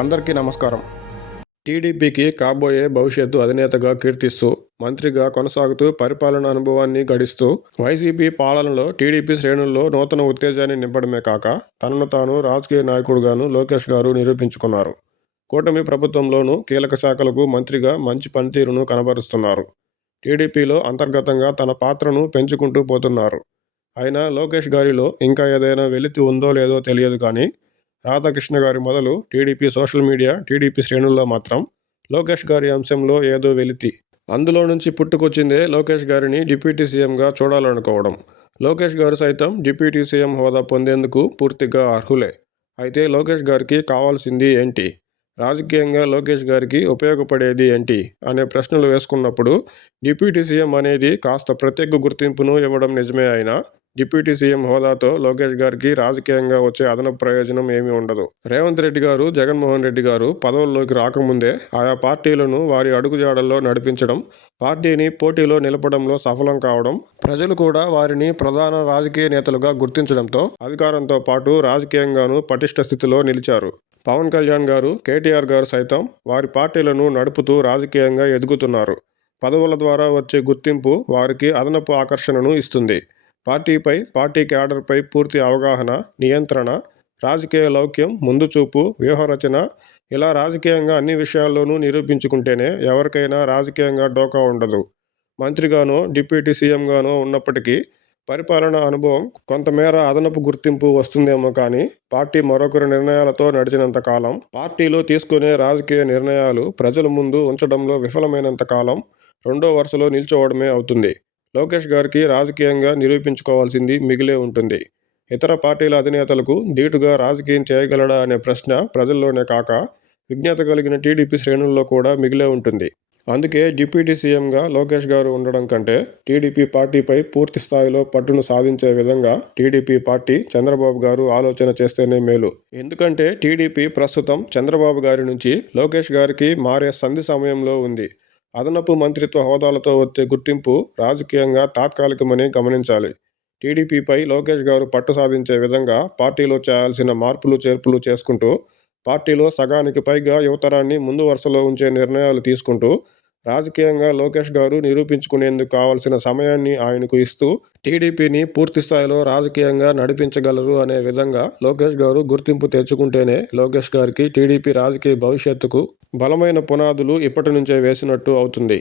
అందరికీ నమస్కారం. టీడీపీకి కాబోయే భవిష్యత్తు అధినేతగా కీర్తిస్తూ మంత్రిగా కొనసాగుతూ పరిపాలన అనుభవాన్ని గడిస్తూ వైసీపీ పాలనలో టీడీపీ శ్రేణుల్లో నూతన ఉత్తేజాన్ని నింపడమే కాక తనను తాను రాజకీయ నాయకుడుగాను లోకేష్ గారు నిరూపించుకున్నారు. కూటమి ప్రభుత్వంలోనూ కీలక శాఖలకు మంత్రిగా మంచి పనితీరును కనబరుస్తున్నారు. టీడీపీలో అంతర్గతంగా తన పాత్రను పెంచుకుంటూ పోతున్నారు. అయినా లోకేష్ గారిలో ఇంకా ఏదైనా వెలితి ఉందో లేదో తెలియదు కానీ రాధాకృష్ణ గారి మొదలు టీడీపీ సోషల్ మీడియా టీడీపీ శ్రేణుల్లో మాత్రం లోకేష్ గారి అంశంలో ఏదో వెలితి. అందులో నుంచి పుట్టుకొచ్చిందే లోకేష్ గారిని డిప్యూటీ సీఎంగా చూడాలనుకోవడం. లోకేష్ గారు సైతం డిప్యూటీ సీఎం హోదా పొందేందుకు పూర్తిగా అర్హులే. అయితే లోకేష్ గారికి కావాల్సింది ఏంటి? రాజకీయంగా లోకేష్ గారికి ఉపయోగపడేది ఏంటి? అనే ప్రశ్నలు వేసుకున్నప్పుడు డిప్యూటీ సీఎం అనేది కాస్త ప్రత్యేక గుర్తింపును ఇవ్వడం నిజమే అయినా డిప్యూటీ సీఎం హోదాతో లోకేష్ గారికి రాజకీయంగా వచ్చే అదనపు ప్రయోజనం ఏమీ ఉండదు. రేవంత్ రెడ్డి గారు జగన్మోహన్ రెడ్డి గారు పదవుల్లోకి రాకముందే ఆయా పార్టీలను వారి అడుగుజాడల్లో నడిపించడం పార్టీని పోటీలో నిలపడంలో సఫలం కావడం ప్రజలు కూడా వారిని ప్రధాన రాజకీయ నేతలుగా గుర్తించడంతో అధికారంతో పాటు రాజకీయంగానూ పటిష్ట స్థితిలో నిలిచారు. పవన్ కళ్యాణ్ గారు కేటీఆర్ గారు సైతం వారి పార్టీలను నడుపుతూ రాజకీయంగా ఎదుగుతున్నారు. పదవుల ద్వారా వచ్చే గుర్తింపు వారికి అదనపు ఆకర్షణను ఇస్తుంది. పార్టీపై పార్టీ క్యాడర్పై పూర్తి అవగాహన నియంత్రణ రాజకీయ లౌక్యం ముందు చూపు వ్యూహరచన ఇలా రాజకీయంగా అన్ని విషయాల్లోనూ నిరూపించుకుంటేనే ఎవరికైనా రాజకీయంగా డోకా ఉండదు. మంత్రిగానో డిప్యూటీ సీఎంగానో ఉన్నప్పటికీ పరిపాలన అనుభవం కొంతమేర అదనపు గుర్తింపు వస్తుందేమో కానీ పార్టీ మరొకరి నిర్ణయాలతో నడిచినంత కాలం పార్టీలో తీసుకునే రాజకీయ నిర్ణయాలు ప్రజల ముందు ఉంచడంలో విఫలమైనంత కాలం రెండో వరుసలో నిల్చోవడమే అవుతుంది. లోకేష్ గారికి రాజకీయంగా నిరూపించుకోవాల్సింది మిగిలే ఉంటుంది. ఇతర పార్టీల అధినేతలకు ధీటుగా రాజకీయం చేయగలడా అనే ప్రశ్న ప్రజల్లోనే కాక విజ్ఞత కలిగిన టీడీపీ శ్రేణుల్లో కూడా మిగిలే ఉంటుంది. అందుకే డిప్యూటీ సీఎంగా లోకేష్ గారు ఉండడం కంటే టీడీపీ పార్టీపై పూర్తి స్థాయిలో పట్టును సాధించే విధంగా టీడీపీ పార్టీ చంద్రబాబు గారు ఆలోచన చేస్తేనే మేలు. ఎందుకంటే టీడీపీ ప్రస్తుతం చంద్రబాబు గారి నుంచి లోకేష్ గారికి మారే సంధి సమయంలో ఉంది. అదనపు మంత్రిత్వ హోదాలతో వచ్చే గుర్తింపు రాజకీయంగా తాత్కాలికమని గమనించాలి. టీడీపీపై లోకేష్ గారు పట్టు సాధించే విధంగా పార్టీలో చేయాల్సిన మార్పులు చేర్పులు చేసుకుంటూ పార్టీలో సగానికి పైగా యువతరాన్ని ముందు వరుసలో ఉంచే నిర్ణయాలు తీసుకుంటూ రాజకీయంగా లోకేష్ గారు నిరూపించుకునేందుకు కావాల్సిన సమయాన్ని ఆయనకు ఇస్తూ టీడీపీని పూర్తి స్థాయిలో రాజకీయంగా నడిపించగలరు అనే విధంగా లోకేష్ గారు గుర్తింపు తెచ్చుకుంటేనే లోకేష్ గారికి టీడీపీ రాజకీయ భవిష్యత్తుకు బలమైన పునాదులు ఇప్పటి నుంచే వేసినట్టు అవుతుంది.